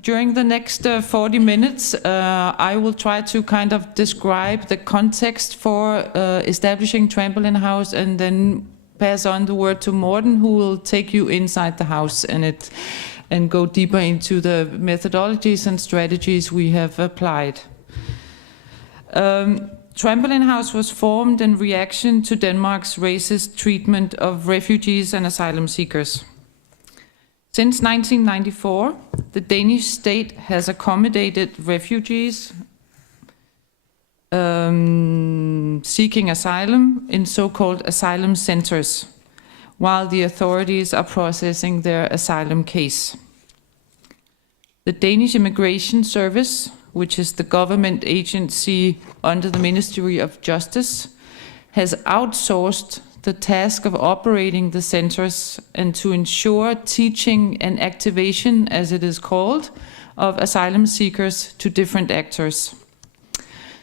During the next 40 minutes, I will try to kind of describe the context for establishing Trampoline House, and then pass on the word to Morten, who will take you inside the house and go deeper into the methodologies and strategies we have applied. Trampoline House was formed in reaction to Denmark's racist treatment of refugees and asylum seekers. Since 1994, the Danish state has accommodated refugees seeking asylum in so-called asylum centers, while the authorities are processing their asylum case. The Danish Immigration Service, which is the government agency under the Ministry of Justice, has outsourced the task of operating the centers and to ensure teaching and activation, as it is called, of asylum seekers to different actors.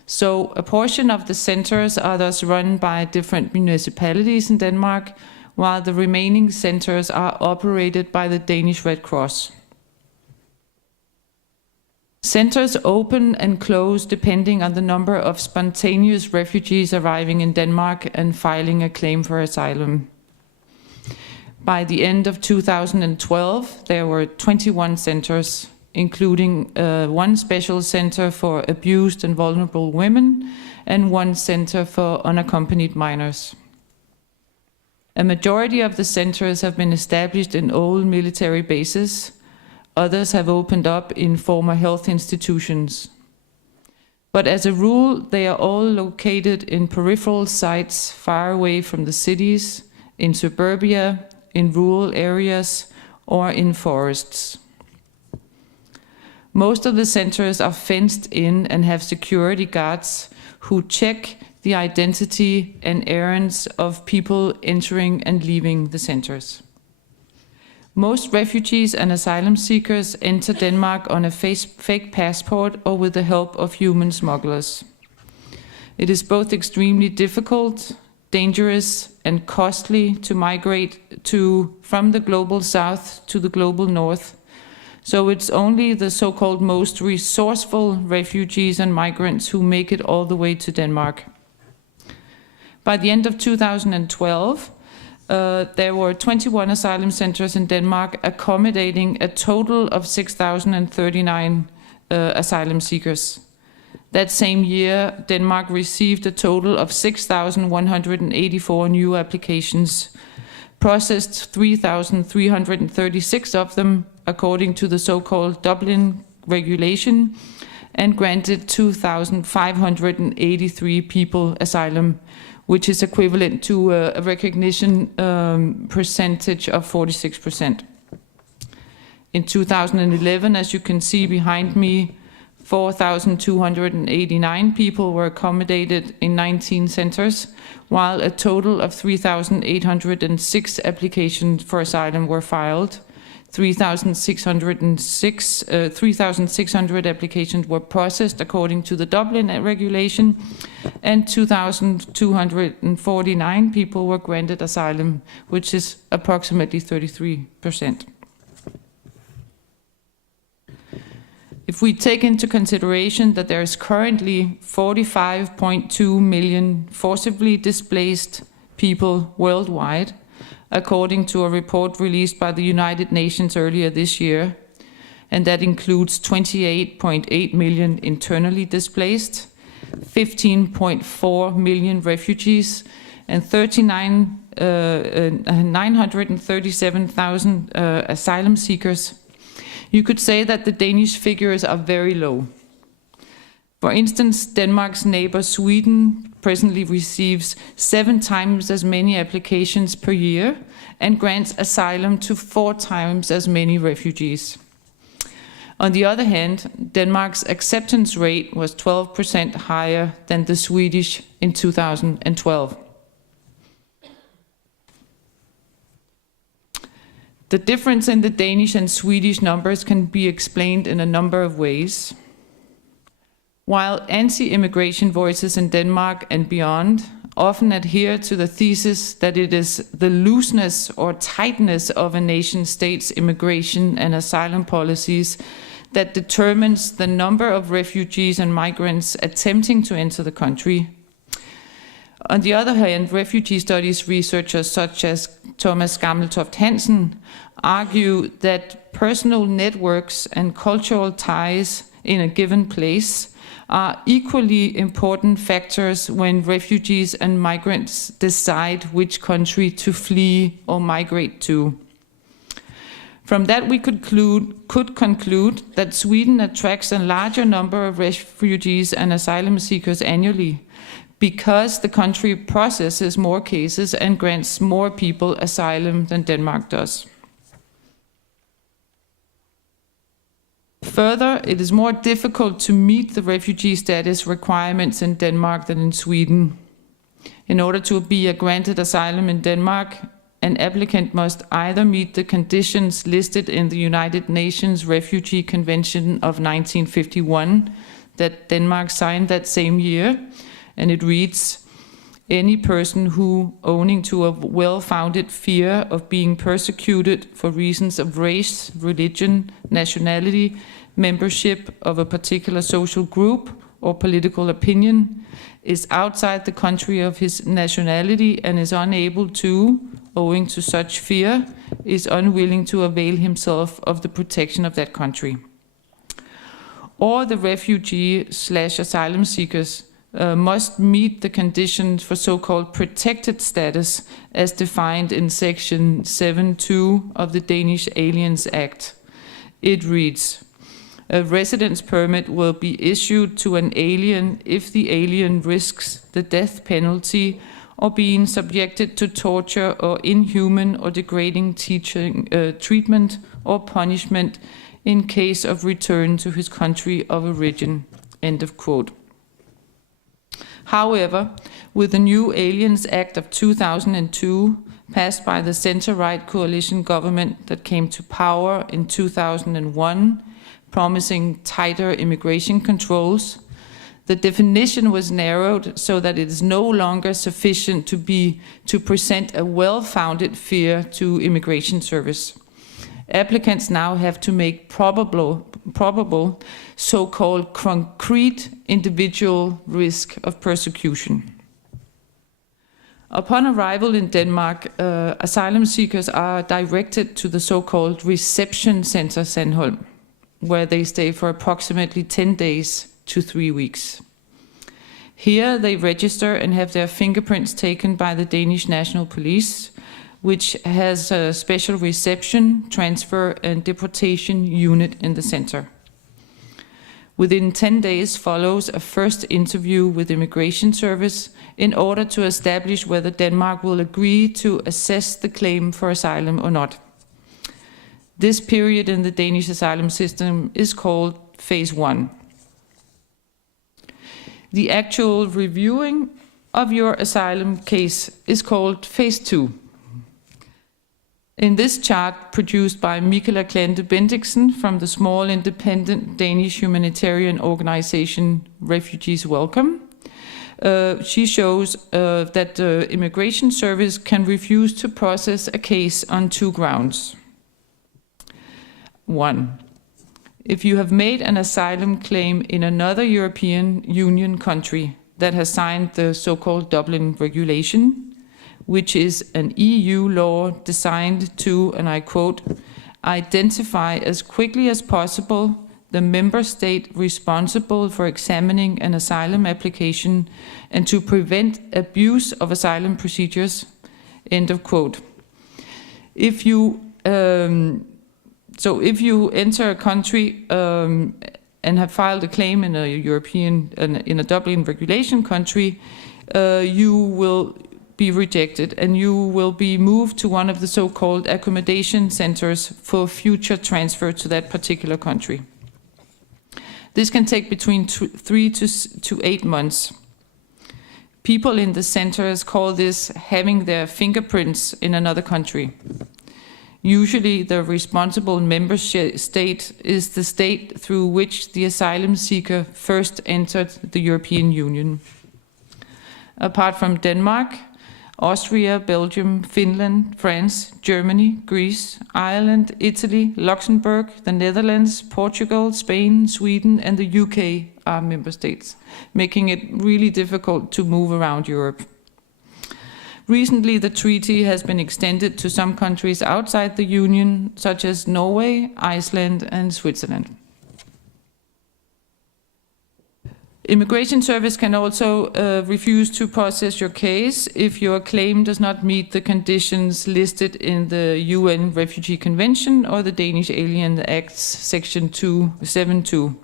So a portion of the centers are thus run by different municipalities in Denmark, while the remaining centers are operated by the Danish Red Cross. Centers open and close depending on the number of spontaneous refugees arriving in Denmark and filing a claim for asylum. By the end of 2012, there were 21 centers, including one special center for abused and vulnerable women and one center for unaccompanied minors. A majority of the centers have been established in old military bases. Others have opened up in former health institutions. But as a rule, they are all located in peripheral sites far away from the cities, in suburbia, in rural areas, or in forests. Most of the centers are fenced in and have security guards who check the identity and errands of people entering and leaving the centers. Most refugees and asylum seekers enter Denmark on a fake passport or with the help of human smugglers. It is both extremely difficult, dangerous, and costly to migrate from the global south to the global north. So it's only the so-called most resourceful refugees and migrants who make it all the way to Denmark. By the end of 2012, there were 21 asylum centers in Denmark accommodating a total of 6,039 asylum seekers. That same year, Denmark received a total of 6,184 new applications, processed 3,336 of them according to the so-called Dublin regulation, and granted 2,583 people asylum, which is equivalent to a recognition percentage of 46%. In 2011, as you can see behind me, 4,289 people were accommodated in 19 centers, while a total of 3,806 applications for asylum were filed. 3,600 applications were processed according to the Dublin regulation, and 2,249 people were granted asylum, which is approximately 33%. If we take into consideration that there is currently 45.2 million forcibly displaced people worldwide, according to a report released by the United Nations earlier this year, and that includes 28.8 million internally displaced, 15.4 million refugees, and 937,000 asylum seekers. You could say that the Danish figures are very low. For instance, Denmark's neighbor Sweden presently receives 7 times as many applications per year and grants asylum to 4 times as many refugees. On the other hand, Denmark's acceptance rate was 12% higher than the Swedish in 2012. The difference in the Danish and Swedish numbers can be explained in a number of ways. While anti-immigration voices in Denmark and beyond often adhere to the thesis that it is the looseness or tightness of a nation state's immigration and asylum policies that determines the number of refugees and migrants attempting to enter the country. On the other hand, refugee studies researchers such as Thomas Gammeltoft Hansen argue that personal networks and cultural ties in a given place are equally important factors when refugees and migrants decide which country to flee or migrate to. From that, we could conclude that Sweden attracts a larger number of refugees and asylum seekers annually, because the country processes more cases and grants more people asylum than Denmark does. Further, it is more difficult to meet the refugee status requirements in Denmark than in Sweden. In order to be granted asylum in Denmark, an applicant must either meet the conditions listed in the United Nations Refugee Convention of 1951 that Denmark signed that same year, and it reads, any person who, owing to a well-founded fear of being persecuted for reasons of race, religion, nationality, membership of a particular social group or political opinion, is outside the country of his nationality and is unable to, owing to such fear, is unwilling to avail himself of the protection of that country. Or the refugee/asylum seekers must meet the conditions for so-called protected status as defined in section 7.2 of the Danish Aliens Act. It reads, a residence permit will be issued to an alien if the alien risks the death penalty or being subjected to torture or inhuman or degrading treatment or punishment in case of return to his country of origin. End of quote. However, with the new Aliens Act of 2002, passed by the center-right coalition government that came to power in 2001, promising tighter immigration controls, the definition was narrowed so that it is no longer sufficient to present a well-founded fear to immigration service. Applicants now have to make probable so-called concrete individual risk of persecution. Upon arrival in Denmark, asylum seekers are directed to the so-called reception center Sandholm, where they stay for approximately 10 days to 3 weeks. Here they register and have their fingerprints taken by the Danish National Police, which has a special reception, transfer and deportation unit in the center. Within 10 days follows a first interview with Immigration Service in order to establish whether Denmark will agree to assess the claim for asylum or not. This period in the Danish asylum system is called Phase 1. The actual reviewing of your asylum case is called Phase 2. In this chart, produced by Michaela Klante Bendiksen from the small independent Danish humanitarian organization Refugees Welcome, she shows that the Immigration Service can refuse to process a case on 2 grounds. 1. If you have made an asylum claim in another European Union country that has signed the so-called Dublin Regulation, which is an EU law designed to, and I quote, identify as quickly as possible the member state responsible for examining an asylum application and to prevent abuse of asylum procedures, end of quote. If you enter a country and have filed a claim in a Dublin Regulation country, you will be rejected and you will be moved to one of the so-called accommodation centers for future transfer to that particular country. This can take between 3 to 8 months. People in the centers call this having their fingerprints in another country. Usually the responsible member state is the state through which the asylum seeker first entered the European Union. apart from Denmark, Austria, Belgium, Finland, France, Germany, Greece, Ireland, Italy, Luxembourg, the Netherlands, Portugal, Spain, Sweden, and the UK are member states, making it really difficult to move around Europe. Recently, the treaty has been extended to some countries outside the Union, such as Norway, Iceland, and Switzerland. Immigration Service can also refuse to process your case if your claim does not meet the conditions listed in the UN Refugee Convention or the Danish Alien Act's Section 272.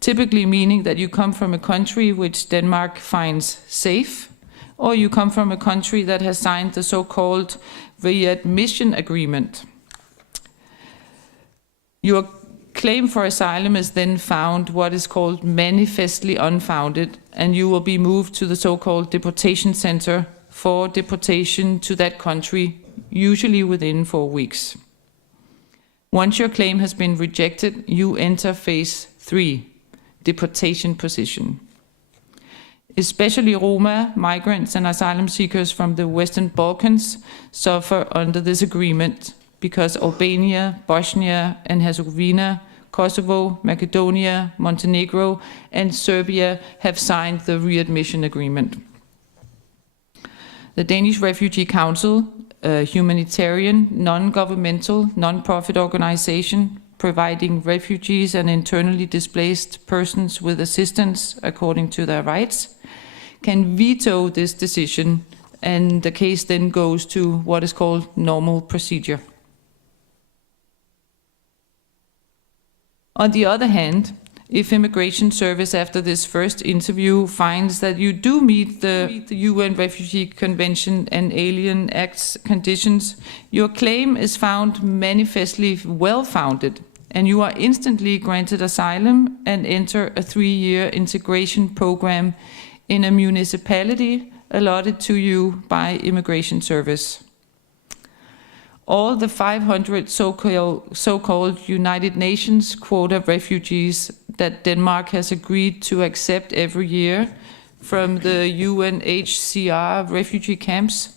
Typically meaning that you come from a country which Denmark finds safe, or you come from a country that has signed the so-called readmission agreement. Your claim for asylum is then found what is called manifestly unfounded, and you will be moved to the so-called deportation center for deportation to that country, usually within 4 weeks. Once your claim has been rejected, you enter phase 3, deportation position. Especially Roma, migrants and asylum seekers from the Western Balkans suffer under this agreement because Albania, Bosnia and Herzegovina, Kosovo, Macedonia, Montenegro and Serbia have signed the readmission agreement. The Danish Refugee Council, a humanitarian, non-governmental, non-profit organization providing refugees and internally displaced persons with assistance according to their rights, can veto this decision, and the case then goes to what is called normal procedure. On the other hand, if Immigration Service after this first interview finds that you do meet the UN Refugee Convention and Alien Act's conditions, your claim is found manifestly well-founded, and you are instantly granted asylum and enter a 3-year integration program in a municipality allotted to you by Immigration Service. All the 500 so-called United Nations quota refugees that Denmark has agreed to accept every year from the UNHCR refugee camps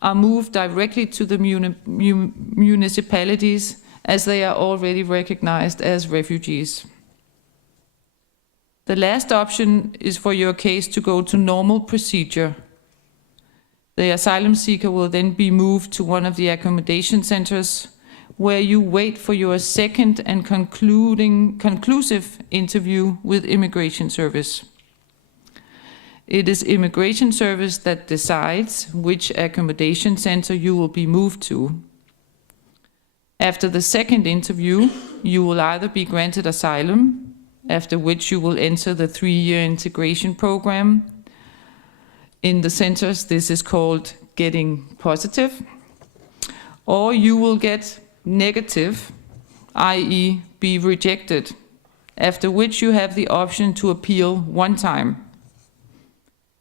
are moved directly to the municipalities as they are already recognized as refugees. The last option is for your case to go to normal procedure. The asylum seeker will then be moved to one of the accommodation centers where you wait for your second and conclusive interview with Immigration Service. It is Immigration Service that decides which accommodation center you will be moved to. After the second interview, you will either be granted asylum, after which you will enter the 3-year integration program. In the centers, this is called getting positive, or you will get negative, i.e. be rejected, after which you have the option to appeal 1 time.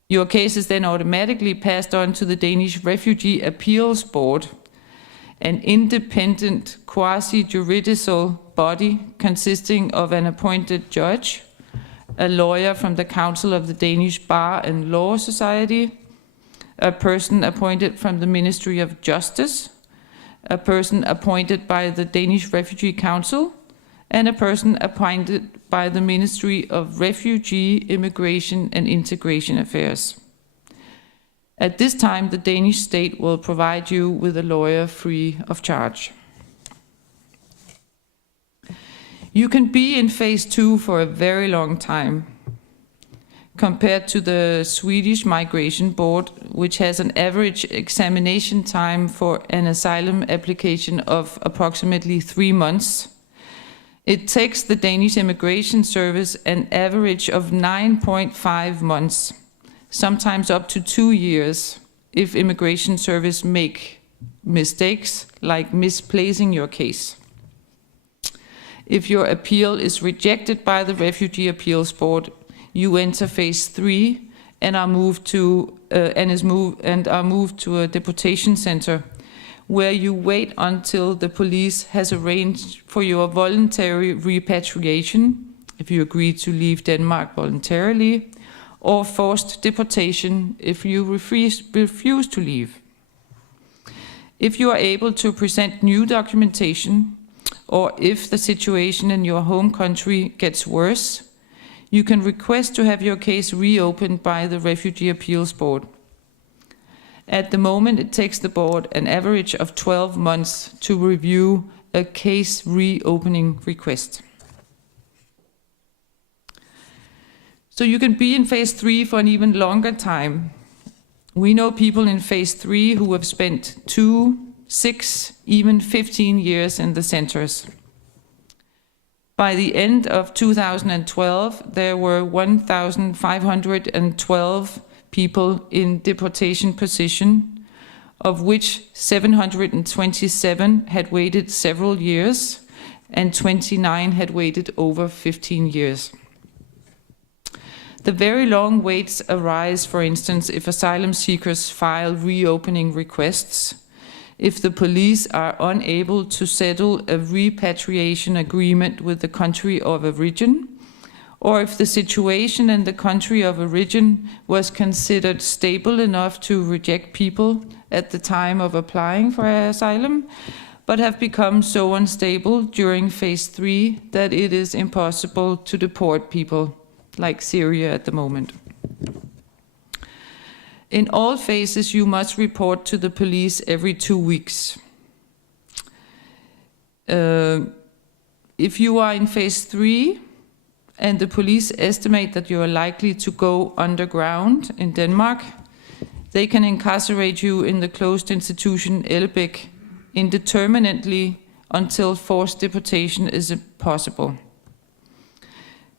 Your case is then automatically passed on to the Danish Refugee Appeals Board, an independent quasi-juridical body consisting of an appointed judge, a lawyer from the Council of the Danish Bar and Law Society, a person appointed from the Ministry of Justice, a person appointed by the Danish Refugee Council, and a person appointed by the Ministry of Refugee, Immigration and Integration Affairs. At this time, the Danish state will provide you with a lawyer free of charge. You can be in phase 2 for a very long time, compared to the Swedish Migration Board, which has an average examination time for an asylum application of approximately 3 months. It takes the Danish Immigration Service an average of 9.5 months, sometimes up to 2 years, if Immigration Service make mistakes like misplacing your case. If your appeal is rejected by the Refugee Appeals Board, you enter phase 3 and are moved to a deportation center, where you wait until the police has arranged for your voluntary repatriation, if you agree to leave Denmark voluntarily, or forced deportation if you refuse to leave. If you are able to present new documentation, or if the situation in your home country gets worse, you can request to have your case reopened by the Refugee Appeals Board. At the moment, it takes the board an average of 12 months to review a case reopening request. So you can be in phase 3 for an even longer time. We know people in phase 3 who have spent 2, 6, even 15 years in the centers. By the end of 2012, there were 1,512 people in deportation position, of which 727 had waited several years and 29 had waited over 15 years. The very long waits arise, for instance, if asylum seekers file reopening requests, if the police are unable to settle a repatriation agreement with the country of origin, or if the situation in the country of origin was considered stable enough to reject people at the time of applying for asylum, but have become so unstable during phase 3 that it is impossible to deport people, like Syria at the moment. In all phases, you must report to the police every 2 weeks. If you are in phase 3 and the police estimate that you are likely to go underground in Denmark, they can incarcerate you in the closed institution Ellebæk indeterminately until forced deportation is possible.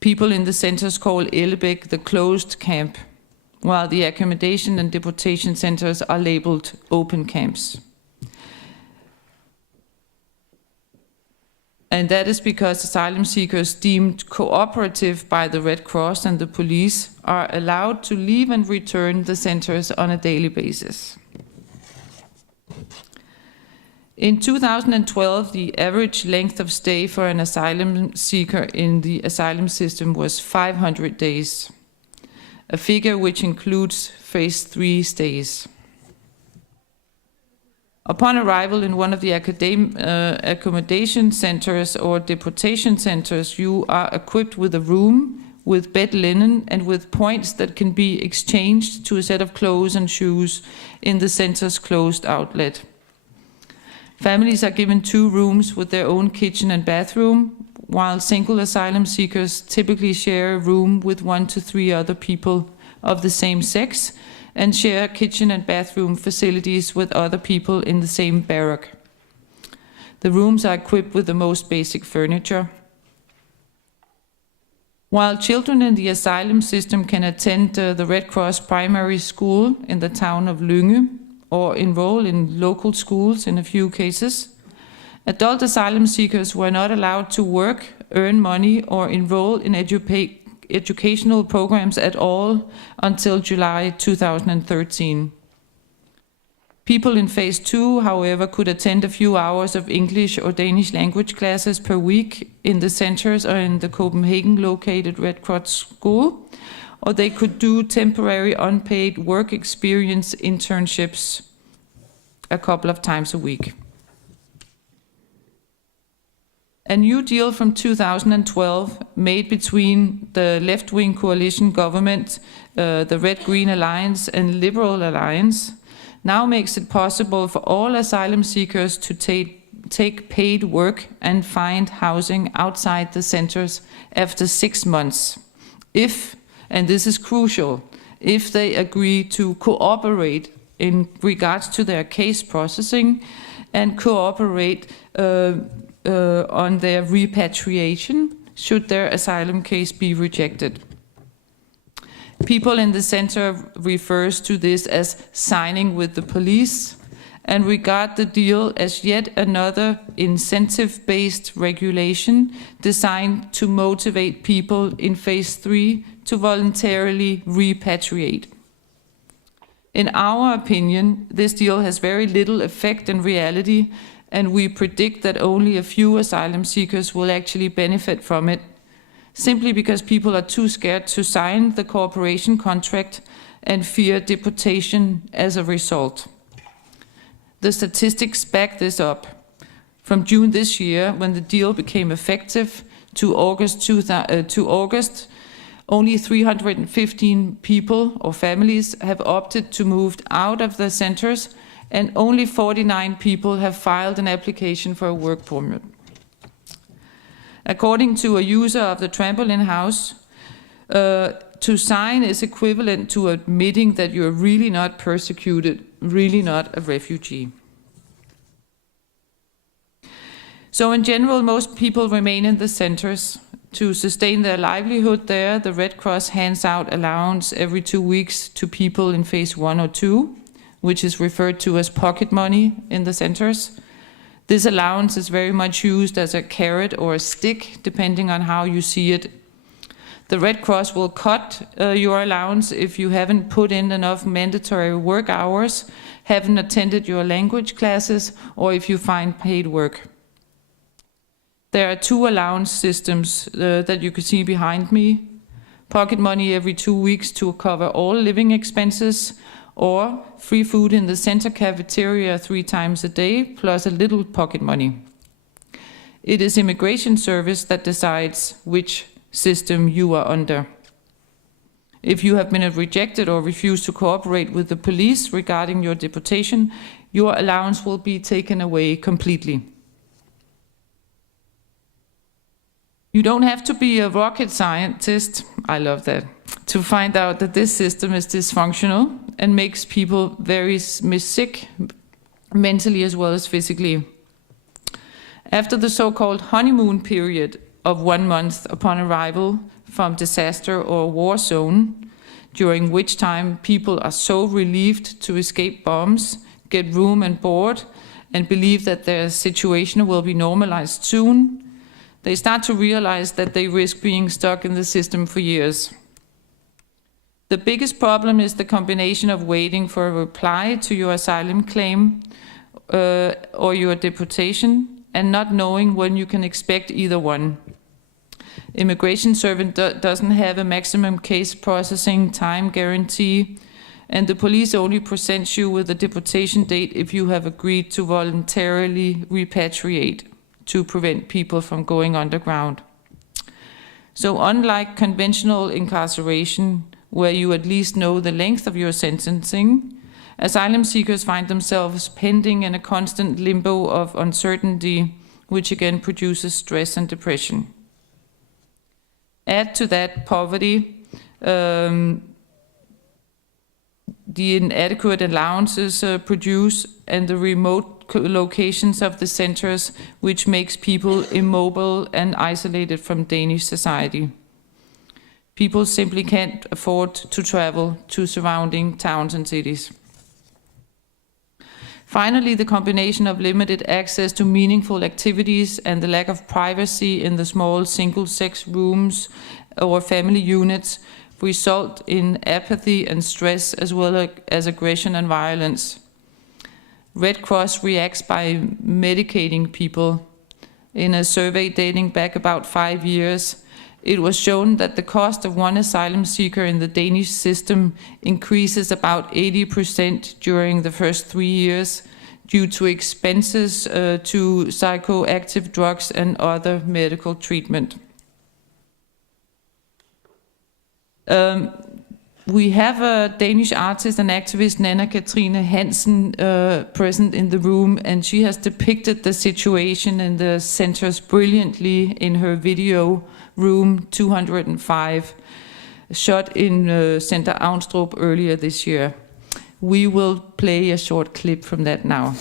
People in the centers call Ellebæk the closed camp, while the accommodation and deportation centers are labeled open camps. And that is because asylum seekers deemed cooperative by the Red Cross and the police are allowed to leave and return the centers on a daily basis. In 2012, the average length of stay for an asylum seeker in the asylum system was 500 days. A figure which includes phase 3 stays. Upon arrival in one of the accommodation centers or deportation centers, you are equipped with a room, with bed linen, and with points that can be exchanged to a set of clothes and shoes in the center's closed outlet. Families are given 2 rooms with their own kitchen and bathroom, while single asylum seekers typically share a room with 1 to 3 other people of the same sex and share kitchen and bathroom facilities with other people in the same barrack. The rooms are equipped with the most basic furniture. While children in the asylum system can attend the Red Cross primary school in the town of Lynge or enroll in local schools in a few cases, adult asylum seekers were not allowed to work, earn money, or enroll in educational programs at all until July 2013. People in phase 2, however, could attend a few hours of English or Danish language classes per week in the centers or in the Copenhagen located Red Cross school, or they could do temporary unpaid work experience internships a couple of times a week. A new deal from 2012 made between the left-wing coalition government, the Red-Green Alliance and Liberal Alliance, now makes it possible for all asylum seekers to take paid work and find housing outside the centers after 6 months, if, and this is crucial, if they agree to cooperate in regards to their case processing and cooperate on their repatriation should their asylum case be rejected. People in the center refers to this as signing with the police and regard the deal as yet another incentive-based regulation designed to motivate people in phase 3 to voluntarily repatriate. In our opinion, this deal has very little effect in reality, and we predict that only a few asylum seekers will actually benefit from it, simply because people are too scared to sign the cooperation contract and fear deportation as a result. The statistics back this up. From June this year, when the deal became effective, to August, only 315 people or families have opted to move out of the centers, and only 49 people have filed an application for a work permit. According to a user of the Trampolin house, to sign is equivalent to admitting that you're really not persecuted, really not a refugee. So in general, most people remain in the centers. To sustain their livelihood there, the Red Cross hands out allowance every 2 weeks to people in phase 1 or 2, which is referred to as pocket money in the centers. This allowance is very much used as a carrot or a stick, depending on how you see it. The Red Cross will cut your allowance if you haven't put in enough mandatory work hours, haven't attended your language classes, or if you find paid work. There are 2 allowance systems that you can see behind me. Pocket money every 2 weeks to cover all living expenses, or free food in the center cafeteria 3 times a day, plus a little pocket money. It is Immigration Service that decides which system you are under. If you have been rejected or refused to cooperate with the police regarding your deportation, your allowance will be taken away completely. You don't have to be a rocket scientist, I love that, to find out that this system is dysfunctional and makes people very sick, mentally as well as physically. After the so-called honeymoon period of 1 month upon arrival from disaster or war zone, during which time people are so relieved to escape bombs, get room and board, and believe that their situation will be normalized soon, they start to realize that they risk being stuck in the system for years. The biggest problem is the combination of waiting for a reply to your asylum claim or your deportation, and not knowing when you can expect either one. Immigration Service doesn't have a maximum case processing time guarantee, and the police only presents you with a deportation date if you have agreed to voluntarily repatriate to prevent people from going underground. So unlike conventional incarceration, where you at least know the length of your sentencing, asylum seekers find themselves pending in a constant limbo of uncertainty, which again produces stress and depression. Add to that poverty, the inadequate allowances produced, and the remote locations of the centers, which makes people immobile and isolated from Danish society. People simply can't afford to travel to surrounding towns and cities. Finally, the combination of limited access to meaningful activities and the lack of privacy in the small single-sex rooms or family units result in apathy and stress, as well as aggression and violence. Red Cross reacts by medicating people. In a survey dating back about 5 years, it was shown that the cost of one asylum seeker in the Danish system increases about 80% during the first 3 years due to expenses to psychoactive drugs and other medical treatment. We have a Danish artist and activist, Katrina Henson, present in the room, and she has depicted the situation in the centers brilliantly in her video, Room 205, shot in Center Avnstrup earlier this year. We will play a short clip from that now.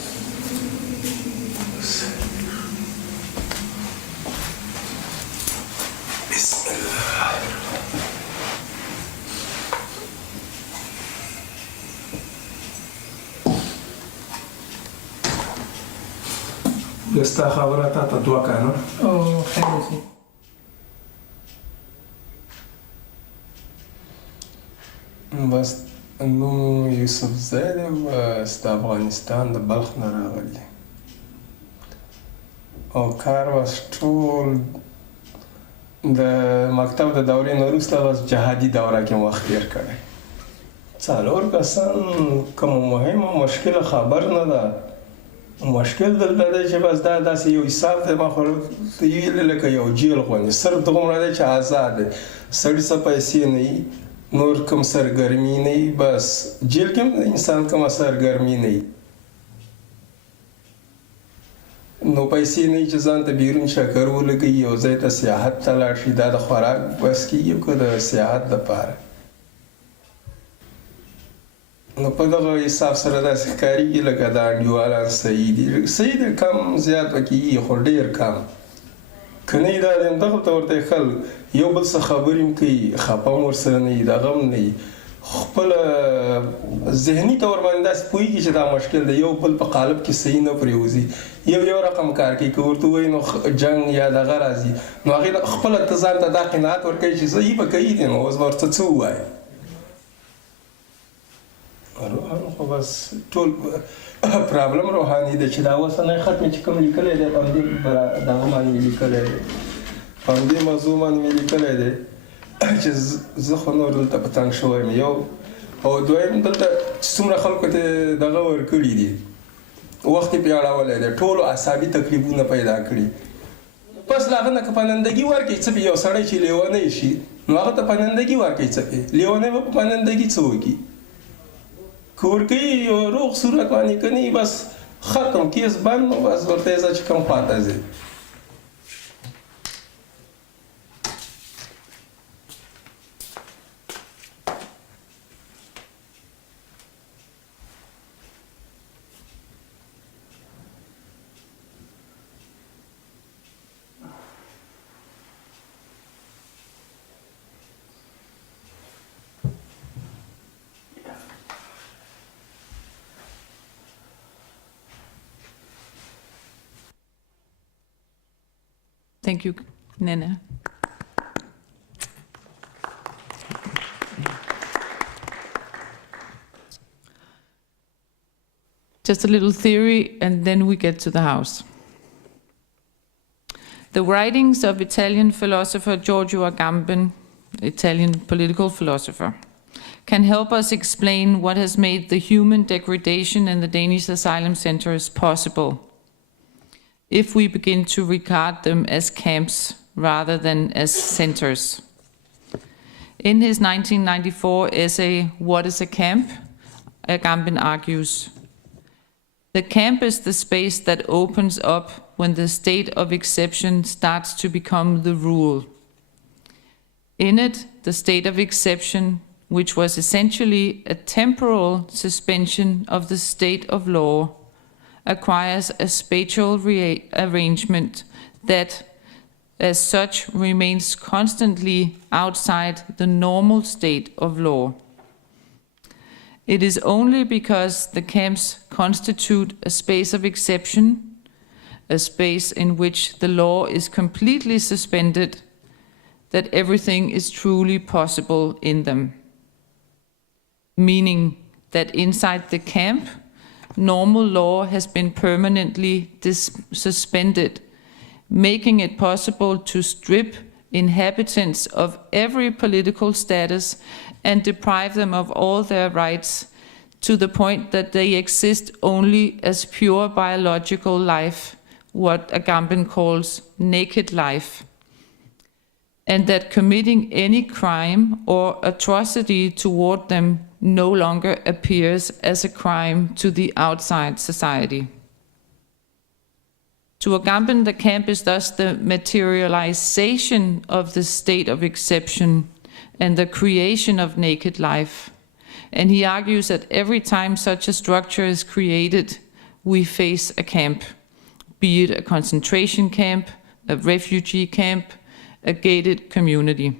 Esta خبرة تتوقع نو؟ أو خير. بس إنه يوسف زادي وست أفغانستان دبلخنا راغلي. أو كارواس طول د مکتب د دورې نه وروسته بس جهادي دوره کې وخت تېر کړی. څلور کسان کومه مهمه مشکله خبر نه ده. مشکل دلته دی چې بس دا داسې یو حساب دی، ما خو ویلې لکه یو جیل غوندې، صرف دومره دی چې آزاد دی، سړي څه پیسې نه وي، نور کوم سرګرمي نه وي، بس جیل کې هم انسان کومه سرګرمي نه وي، نو پیسې نه وي چې ځان ته بیرون چکر ولګوي، یو ځای ته سیاحت ته لاړ شي، دا د خوراک بس کېږي که د سیاحت دپاره. نو په دغه حساب سره داسې ښکارېږي لکه دا انډیوالان صحیح دي، صحیح دی، کم زیات پکې وي خو ډېر کم. که نه وي دا دی همدغلته ورته خلک یو بل څه خبرې هم کوي، خفه هم ورسره نه وي، دغه هم نه وي، خپله ذهني طور باندې داسې پوهېږي چې دا مشکل دی، یو بل په قالب کې صحیح نه پرېوځي، یو رقم کار کوي، که ورته ووایي نو جنګ یا دغه راځي، نو هغې خپله ته ځان ته دا قناعت ورکوي چې صحیح به کوي دی، نو اوس به ورته څه ووایي. روحانو خو بس ټول پرابلم روحاني دی چې دا اوسنی خط مې چې کوم لیکلی دی په همدې دغه باندې مې لیکلی دی، په همدې موضوع باندې مې لیکلی دی چې زه خو نور دلته په تنګ شوی یم، یو او دویم دلته چې څومره خلکو ته دغه ورکړي دي، وخت یې پرې اړولی دی، ټولو اعصابي تکلیفونه پیدا کړي. بس له هغه نه که پنندګي ورکړي څه پې، یو سړی چې لیونی شي نو هغه ته پنندګي ورکړي څه پې، لیونی به په پنندګي څه وکړي، که ورکوي یو روغ صورت باندې که نه بس ختم، کیس بند، نو بس ورته یې ځه چې کوم خوا ته ځې. Thank you, Nana. Just a little theory, and then we get to the house. The writings of Italian philosopher Giorgio Agamben, Italian political philosopher, can help us explain what has made the human degradation in the Danish asylum centers possible, if we begin to regard them as camps rather than as centers. In his 1994 essay, What is a Camp?, Agamben argues, the camp is the space that opens up when the state of exception starts to become the rule. In it, the state of exception, which was essentially a temporal suspension of the state of law, acquires a spatial arrangement that, as such, remains constantly outside the normal state of law. It is only because the camps constitute a space of exception, a space in which the law is completely suspended, that everything is truly possible in them. Meaning that inside the camp, normal law has been permanently suspended, making it possible to strip inhabitants of every political status and deprive them of all their rights to the point that they exist only as pure biological life, what Agamben calls naked life, and that committing any crime or atrocity toward them no longer appears as a crime to the outside society. To Agamben, the camp is thus the materialization of the state of exception and the creation of naked life. And he argues that every time such a structure is created, we face a camp, be it a concentration camp, a refugee camp, a gated community.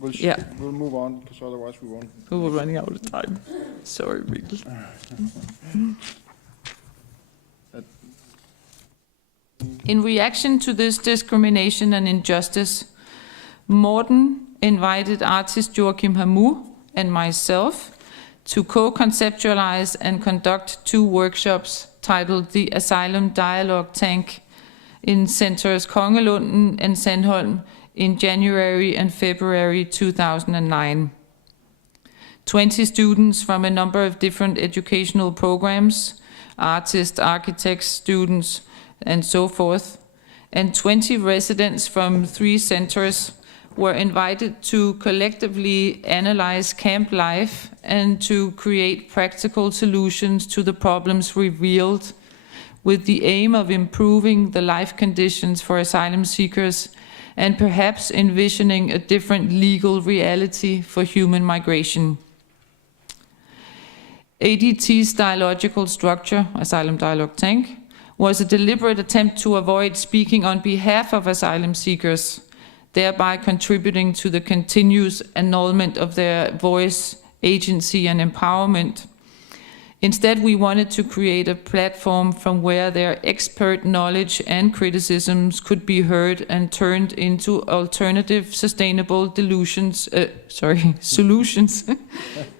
We'll move on, because otherwise we won't. We're running out of time. Sorry, Mikkel. In reaction to this discrimination and injustice, Morten invited artist Joachim Hamou and myself to co-conceptualize and conduct 2 workshops titled The Asylum Dialogue Tank in centers Kongelunden and Sandholm in January and February 2009. 20 students from a number of different educational programs, artists, architects, students, and so forth, and 20 residents from 3 centers were invited to collectively analyze camp life and to create practical solutions to the problems revealed, with the aim of improving the life conditions for asylum seekers and perhaps envisioning a different legal reality for human migration. ADT's dialogical structure, Asylum Dialogue Tank, was a deliberate attempt to avoid speaking on behalf of asylum seekers, thereby contributing to the continuous annulment of their voice, agency, and empowerment. Instead, we wanted to create a platform from where their expert knowledge and criticisms could be heard and turned into alternative, sustainable solutions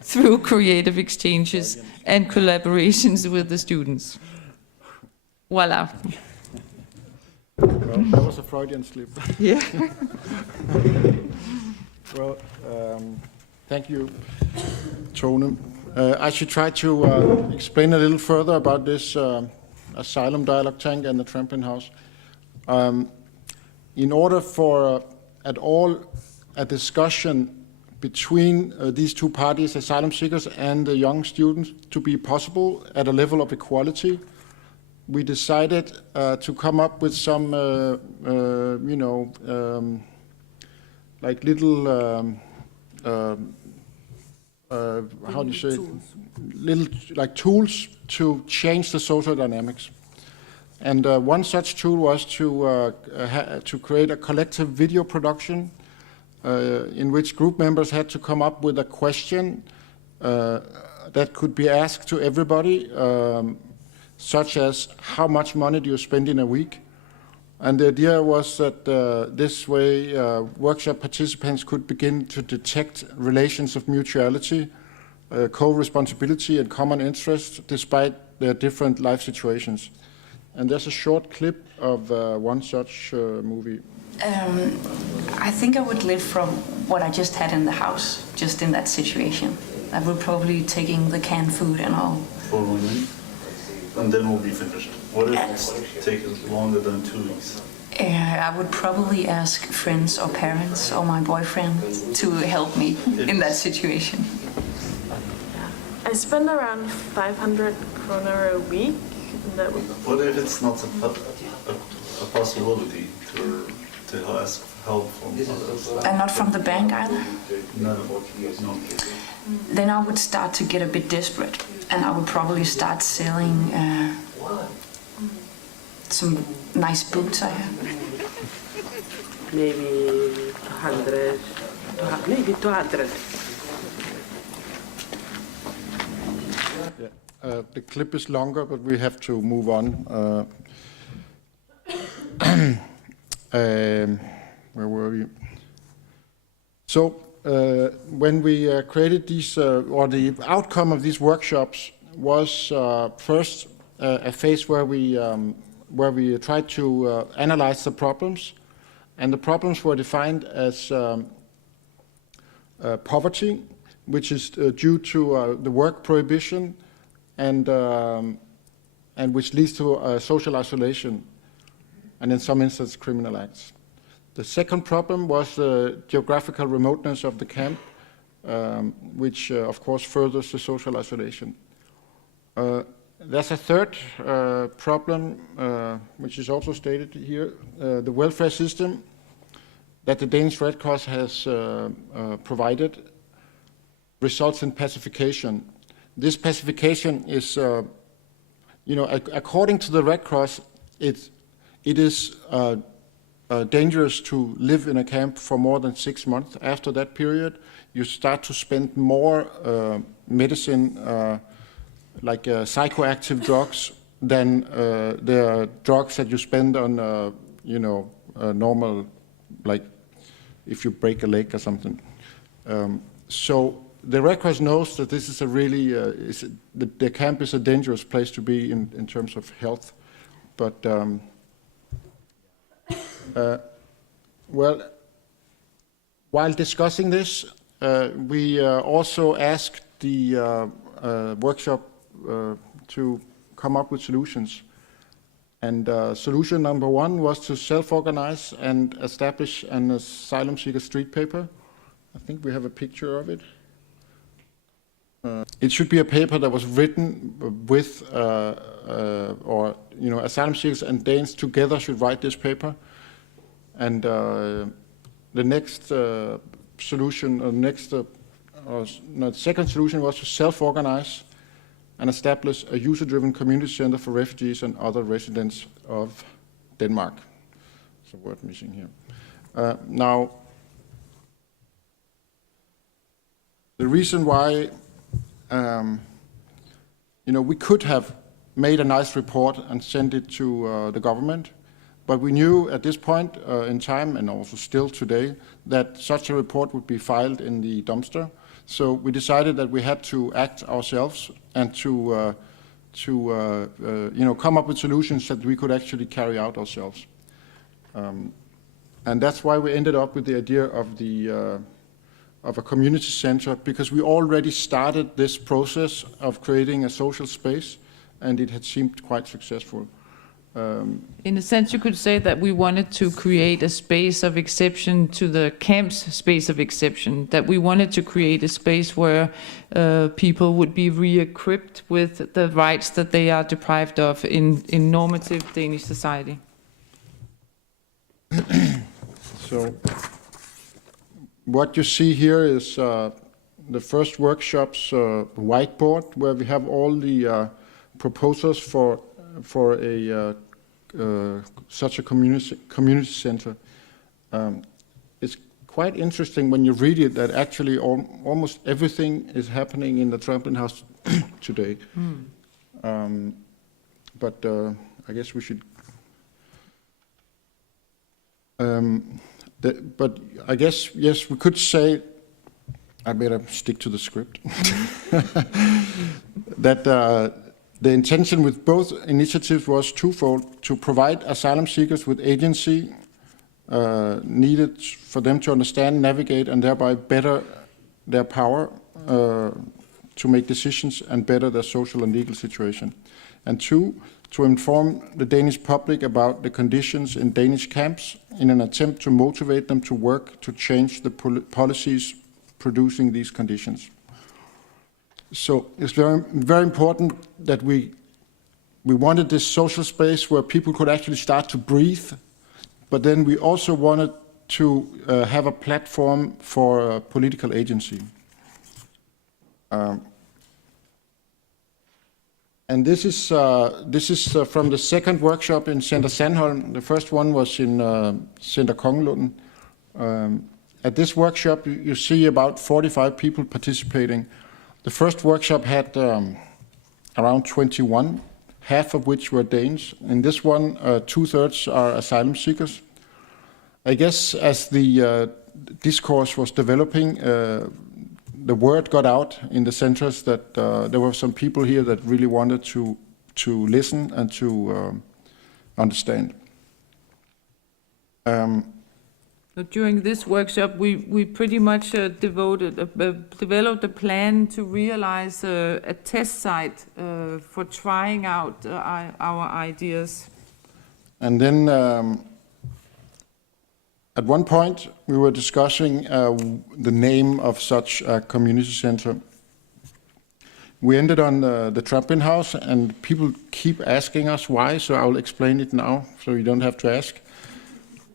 through creative exchanges and collaborations with the students. Voila. Well, that was a Freudian slip. Yeah. Well, thank you, Tone. I should try to explain a little further about this asylum dialogue tank and the Trampoline House. In order for a discussion between these 2 parties, asylum seekers and the young students, to be possible at a level of equality, we decided to come up with some, like little, how do you say, little like tools to change the social dynamics. And one such tool was to create a collective video production in which group members had to come up with a question that could be asked to everybody, such as, how much money do you spend in a week? And the idea was that this way workshop participants could begin to detect relations of mutuality, co-responsibility and common interest despite their different life situations. And there's a short clip of one such movie. I think I would live from what I just had in the house, just in that situation. I would probably taking the canned food and all. For 1 week, and then we'll be finished. What if it takes longer than 2 weeks? I would probably ask friends or parents or my boyfriend to help me in that situation. I spend around 500 kroner a week. That would... What if it's not a possibility to ask help from others? And not from the bank either? No. Then I would start to get a bit desperate, and I would probably start selling some nice boots I have. Maybe 100, maybe 200. Yeah. The clip is longer, but we have to move on. Where were we? So when we created these, or the outcome of these workshops was first a phase where we tried to analyze the problems, and the problems were defined as poverty, which is due to the work prohibition, and which leads to social isolation, and in some instances criminal acts. The second problem was the geographical remoteness of the camp, which of course furthers the social isolation. There's a third problem, which is also stated here, the welfare system that the Danish Red Cross has provided results in pacification. This pacification is, according to the Red Cross, it is dangerous to live in a camp for more than 6 months. After that period, you start to spend more medicine, like psychoactive drugs, than the drugs that you spend on, normal, like if you break a leg or something. So the Red Cross knows that this is a really, the camp is a dangerous place to be in terms of health. But, well, while discussing this, we also asked the workshop to come up with solutions. And solution number one was to self-organize and establish an asylum seeker street paper. I think we have a picture of it. It should be a paper that was written with, or asylum seekers and Danes together should write this paper. And the next solution, the second solution was to self-organize and establish a user-driven community center for refugees and other residents of Denmark. There's a word missing here. Now, the reason why, we could have made a nice report and sent it to the government, but we knew at this point in time, and also still today, that such a report would be filed in the dumpster. So we decided that we had to act ourselves and to come up with solutions that we could actually carry out ourselves. And that's why we ended up with the idea of a community center, because we already started this process of creating a social space, and it had seemed quite successful. In a sense, you could say that we wanted to create a space of exception to the camp's space of exception, that we wanted to create a space where people would be re-equipped with the rights that they are deprived of in normative Danish society. So what you see here is the first workshop's whiteboard, where we have all the proposals for such a community center. It's quite interesting when you read it that actually almost everything is happening in the Trampolin house today. But I guess we should. But I guess, yes, we could say, I better stick to the script, that the intention with both initiatives was twofold: to provide asylum seekers with agency needed for them to understand, navigate, and thereby better their power to make decisions and better their social and legal situation. And two, to inform the Danish public about the conditions in Danish camps in an attempt to motivate them to work to change the policies producing these conditions. So it's very, very important that we wanted this social space where people could actually start to breathe, but then we also wanted to have a platform for political agency. And this is from the second workshop in Center Sandholm. The first one was in Center Kongelunden. At this workshop, you see about 45 people participating. The first workshop had around 21, half of which were Danes. In this one, 2/3 are asylum seekers. I guess as the discourse was developing, the word got out in the centers that there were some people here that really wanted to listen and to understand. During this workshop, we pretty much developed a plan to realize a test site for trying out our ideas. And then at one point, we were discussing the name of such a community center. We ended on the Trampolin house, and people keep asking us why, so I'll explain it now, so you don't have to ask.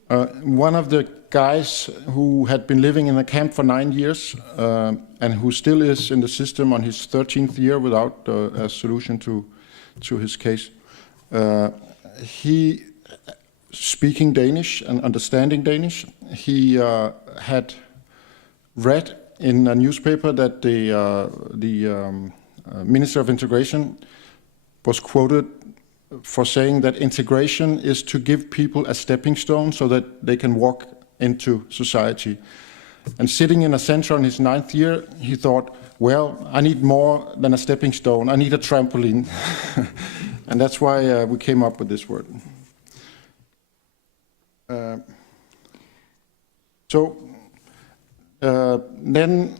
One of the guys who had been living in a camp for 9 years and who still is in the system on his 13th year without a solution to his case, he, speaking Danish and understanding Danish, he had read in a newspaper that the Minister of Integration was quoted for saying that integration is to give people a stepping stone so that they can walk into society. And sitting in a center in his 9th year, he thought, well, I need more than a stepping stone. I need a trampoline. And that's why we came up with this word. Then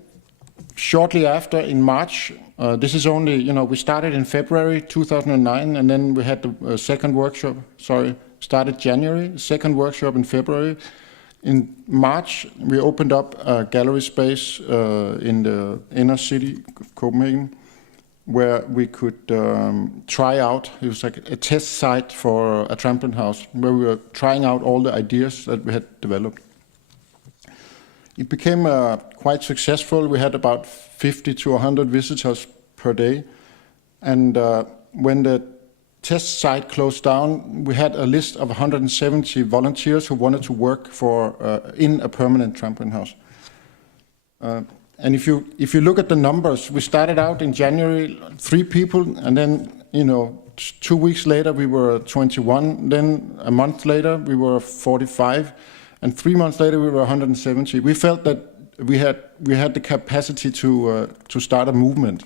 shortly after, in March, this is only, we started in February 2009, and then we had the second workshop, started January, second workshop in February. In March, we opened up a gallery space in the inner city of Copenhagen, where we could try out, it was like a test site for a trampoline house, where we were trying out all the ideas that we had developed. It became quite successful. We had about 50 to 100 visitors per day. And when the test site closed down, we had a list of 170 volunteers who wanted to work in a permanent trampoline house. And if you look at the numbers, we started out in January, 3 people, and then 2 weeks later we were 21. Then a month later we were 45, and 3 months later we were 170. We felt that we had the capacity to start a movement.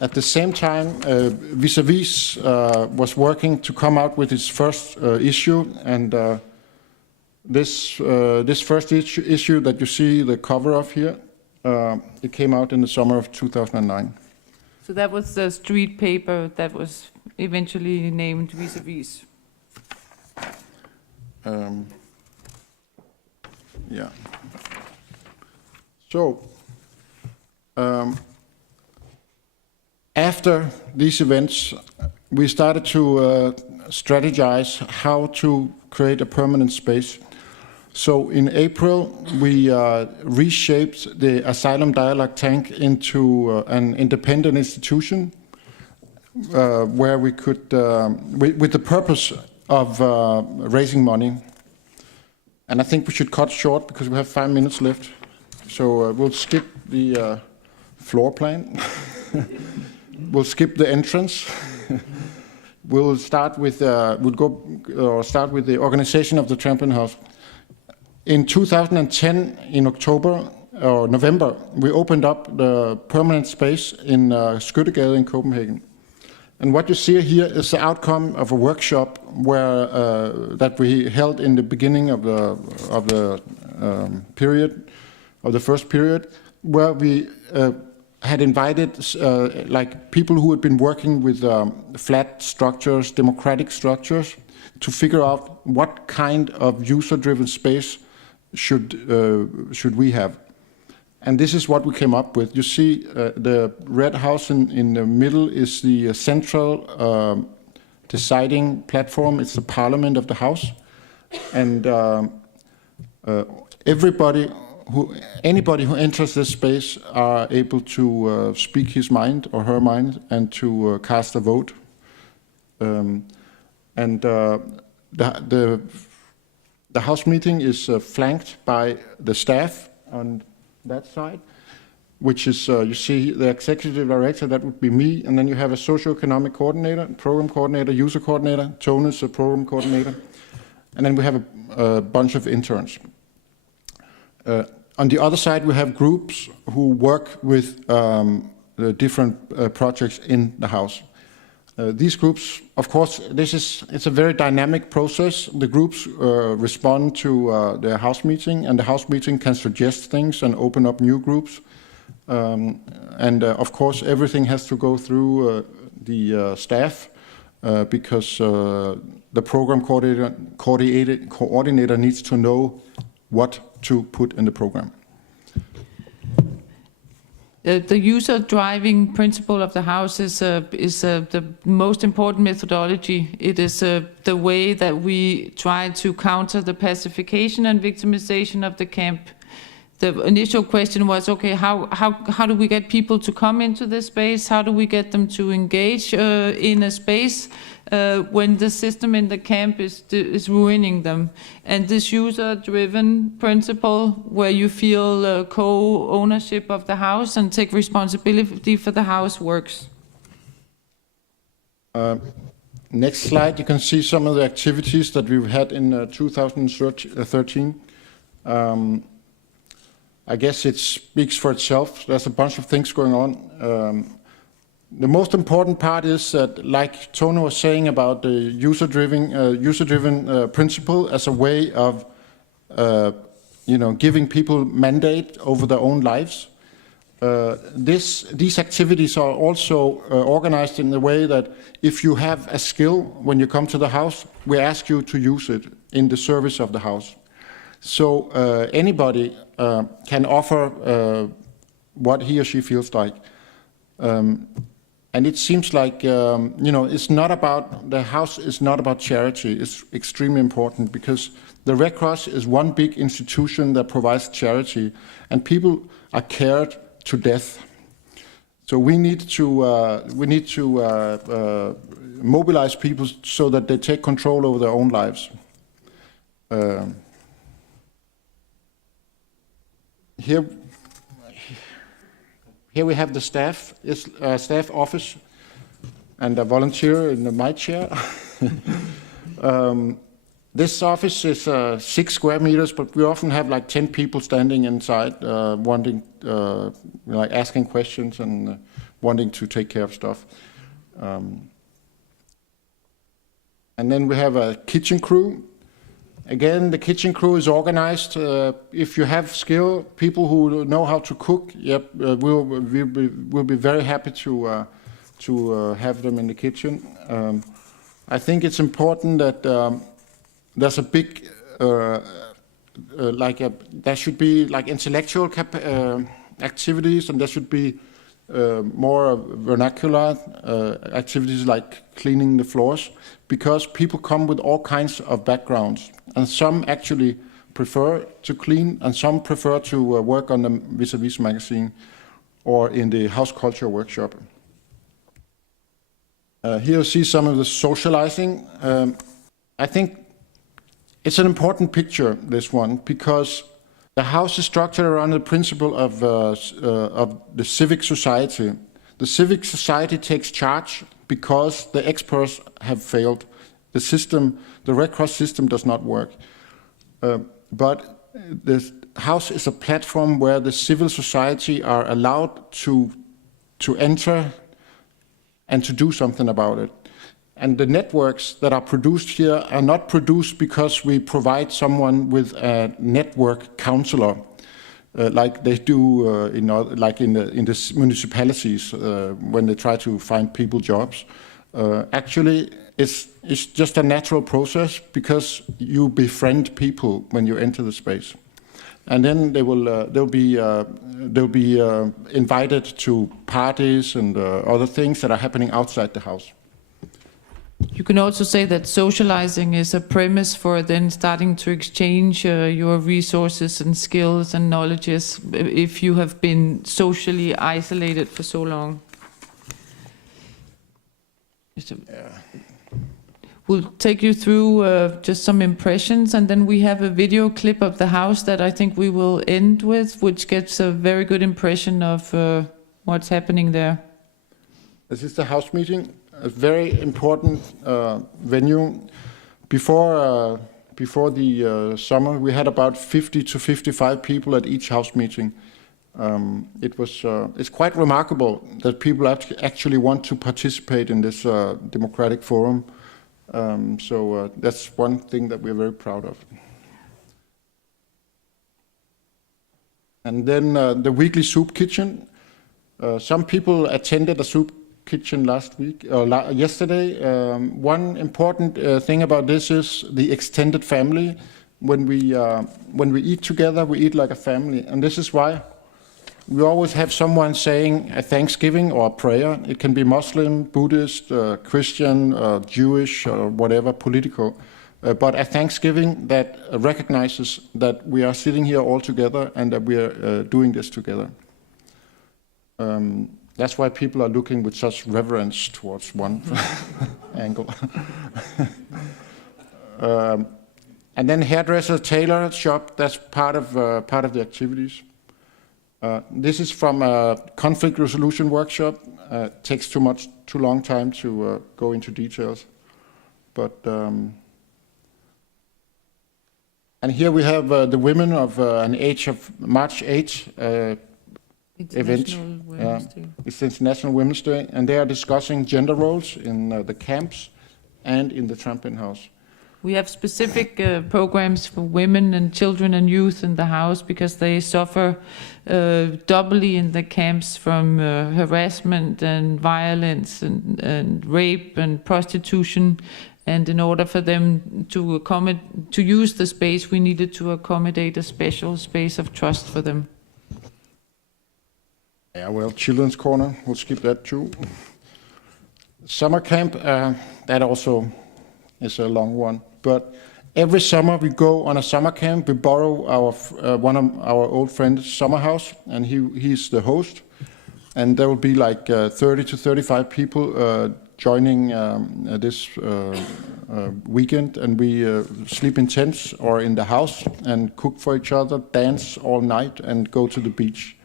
At the same time, Vis-a-Vis was working to come out with its first issue, and this first issue that you see the cover of here, it came out in the summer of 2009. So that was the street paper that was eventually named Vis-a-Vis. Yeah. So, after these events, we started to strategize how to create a permanent space. So in April, we reshaped the Asylum Dialogue Tank into an independent institution where we could, with the purpose of raising money. And I think we should cut short because we have 5 minutes left. So we'll skip the floor plan. We'll skip the entrance. We'll start with start with the organization of the trampoline house. In 2010, in November, we opened up the permanent space in Skyttegade in Copenhagen. And what you see here is the outcome of a workshop where that we held in the beginning of the first period, where we had invited people who had been working with flat structures, democratic structures, to figure out what kind of user-driven space should we have. And this is what we came up with. You see the red house in the middle is the central deciding platform. It's the parliament of the house. And anybody who enters this space are able to speak his mind or her mind and to cast a vote. The house meeting is flanked by the staff on that side, which is, you see the executive director, that would be me, and then you have a socio-economic coordinator, program coordinator, user coordinator, Tone is a program coordinator, and then we have a bunch of interns. On the other side, we have groups who work with the different projects in the house. These groups, of course, it's a very dynamic process. The groups respond to the house meeting, and the house meeting can suggest things and open up new groups. Of course, everything has to go through the staff because the program coordinator needs to know what to put in the program. The user-driving principle of the house is the most important methodology. It is the way that we try to counter the pacification and victimization of the camp. The initial question was, okay, how do we get people to come into this space? How do we get them to engage in a space when the system in the camp is ruining them? And this user-driven principle, where you feel co-ownership of the house and take responsibility for the house, works. Next slide, you can see some of the activities that we've had in 2013. I guess it speaks for itself. There's a bunch of things going on. The most important part is that, like Tony was saying about the user-driven principle as a way of, giving people mandate over their own lives. These activities are also organized in the way that if you have a skill when you come to the house, we ask you to use it in the service of the house. So anybody can offer what he or she feels like. And it seems like, it's not about, the house is not about charity. It's extremely important because the Red Cross is one big institution that provides charity, and people are cared to death. So we need to mobilize people so that they take control over their own lives. Here we have the staff office and a volunteer in my chair. This office is 6 square meters, but we often have like 10 people standing inside, wanting, asking questions and wanting to take care of stuff. And then we have a kitchen crew. Again, the kitchen crew is organized. If you have skill, people who know how to cook, we'll be very happy to have them in the kitchen. I think it's important that there's a big, there should be like intellectual activities, and there should be more vernacular activities like cleaning the floors, because people come with all kinds of backgrounds, and some actually prefer to clean, and some prefer to work on the Vis-a-Vis magazine or in the house culture workshop. Here you see some of the socializing. I think it's an important picture, this one, because the house is structured around the principle of the civic society. The civic society takes charge because the experts have failed. The system, the Red Cross system, does not work. But the house is a platform where the civil society are allowed to enter and to do something about it. And the networks that are produced here are not produced because we provide someone with a network counselor, like they do in the municipalities when they try to find people jobs. Actually, it's just a natural process because you befriend people when you enter the space, and then they'll be invited to parties and other things that are happening outside the house. You can also say that socializing is a premise for then starting to exchange your resources and skills and knowledges if you have been socially isolated for so long. We'll take you through just some impressions, and then we have a video clip of the house that I think we will end with, which gets a very good impression of what's happening there. This is the house meeting. A very important venue. Before the summer, we had about 50 to 55 people at each house meeting. It's quite remarkable that people actually want to participate in this democratic forum. So that's one thing that we're very proud of. And then the weekly soup kitchen. Some people attended a soup kitchen last week or yesterday. One important thing about this is the extended family. When we eat together, we eat like a family, and this is why we always have someone saying a Thanksgiving or a prayer. It can be Muslim, Buddhist, Christian, Jewish, or whatever political, but a Thanksgiving that recognizes that we are sitting here all together and that we are doing this together. That's why people are looking with such reverence towards one angle. And then hairdresser, tailor shop, that's part of the activities. This is from a conflict resolution workshop. Takes too long time to go into details. But and here we have the women of an age of March 8 event. It's International Women's Day, and they are discussing gender roles in the camps and in the Trampolin house. We have specific programs for women and children and youth in the house because they suffer doubly in the camps from harassment and violence and rape and prostitution. And in order for them to use the space, we needed to accommodate a special space of trust for them. Yeah, well, Children's Corner, we'll skip that too. Summer camp, that also is a long one. But every summer we go on a summer camp. We borrow one of our old friends' summer house, and he's the host. And there will be like 30 to 35 people joining this weekend, and we sleep in tents or in the house and cook for each other, dance all night, and go to the beach.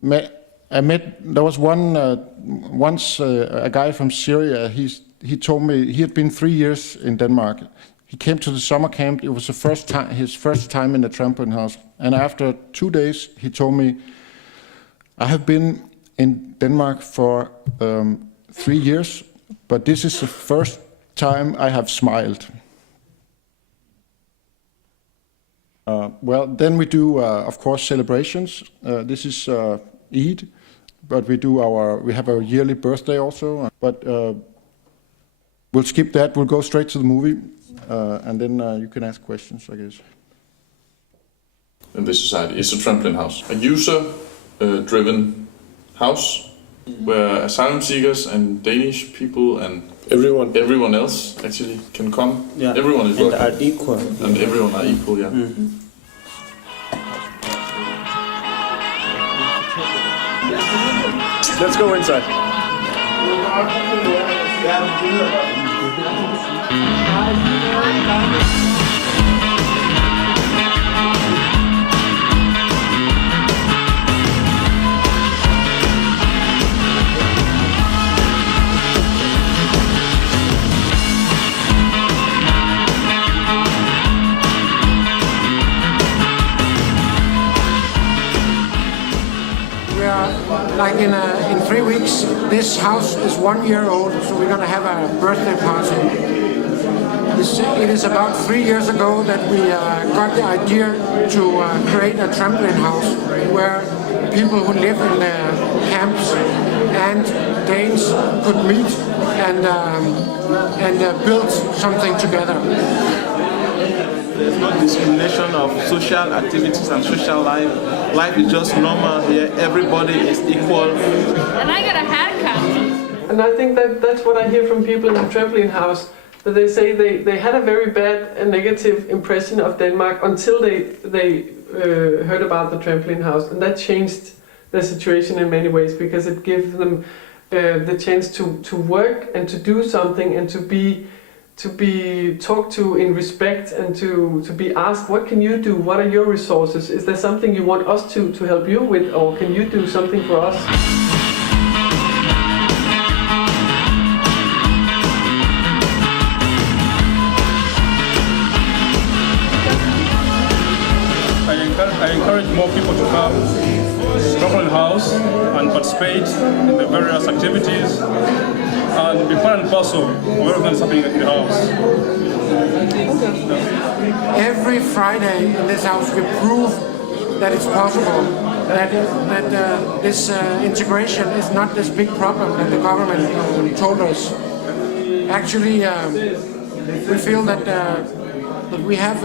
There was once a guy from Syria. He told me he had been 3 years in Denmark. He came to the summer camp. It was his first time in the Trampolin house. And after 2 days, he told me, "I have been in Denmark for 3 years, but this is the first time I have smiled." Well, then we do, of course, celebrations. This is Eid, but we have a yearly birthday also. But we'll skip that. We'll go straight to the movie, and then you can ask questions, I guess. In this society, it's a Trampolin house, a user-driven house where asylum seekers and Danish people and everyone else actually can come. Yeah. Everyone is welcome. And are equal. And everyone are equal, yeah. Mm-hmm. Let's go inside. Like in 3 weeks, this house is 1 year old, so we're going to have a birthday party. It is about 3 years ago that we got the idea to create a trampoline house where people who live in the camps and Danes could meet and build something together. There's no discrimination of social activities and social life. Life is just normal here. Everybody is equal. And I got a haircut. And I think that's what I hear from people in the Trampoline house, that they say they had a very bad and negative impression of Denmark until they heard about the Trampoline house. And that changed their situation in many ways, because it gave them the chance to work and to do something and to be talked to in respect and to be asked, what can you do? What are your resources? Is there something you want us to help you with, or can you do something for us? I encourage more people to come to the Trampolin house and participate in the various activities and be part and parcel of everything that's happening in the house. Every Friday in this house we prove that it's possible, that this integration is not this big problem that the government told us. Actually, we feel that we have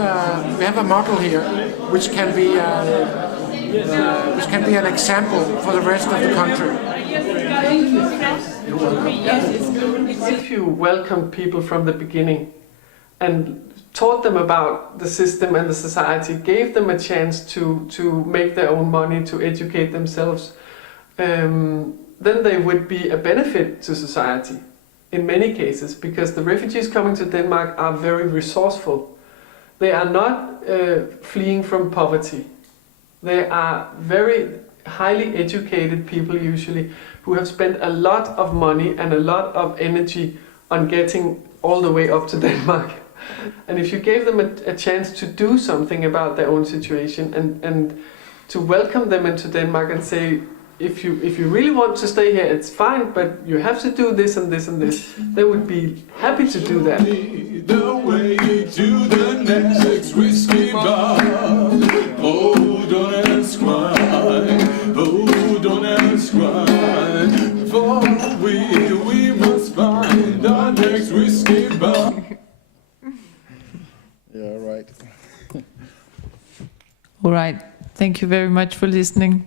a model here which can be an example for the rest of the country. If you welcome people from the beginning and taught them about the system and the society, gave them a chance to make their own money, to educate themselves, then they would be a benefit to society in many cases, because the refugees coming to Denmark are very resourceful. They are not fleeing from poverty. They are very highly educated people usually who have spent a lot of money and a lot of energy on getting all the way up to Denmark. And if you gave them a chance to do something about their own situation and to welcome them into Denmark and say, if you really want to stay here, it's fine, but you have to do this and this and this, they would be happy to do that. The way to the next whiskey bar. Oh, don't ask why. Oh, don't ask why. For we must find the next whiskey bar. Yeah, right. All right. Thank you very much for listening.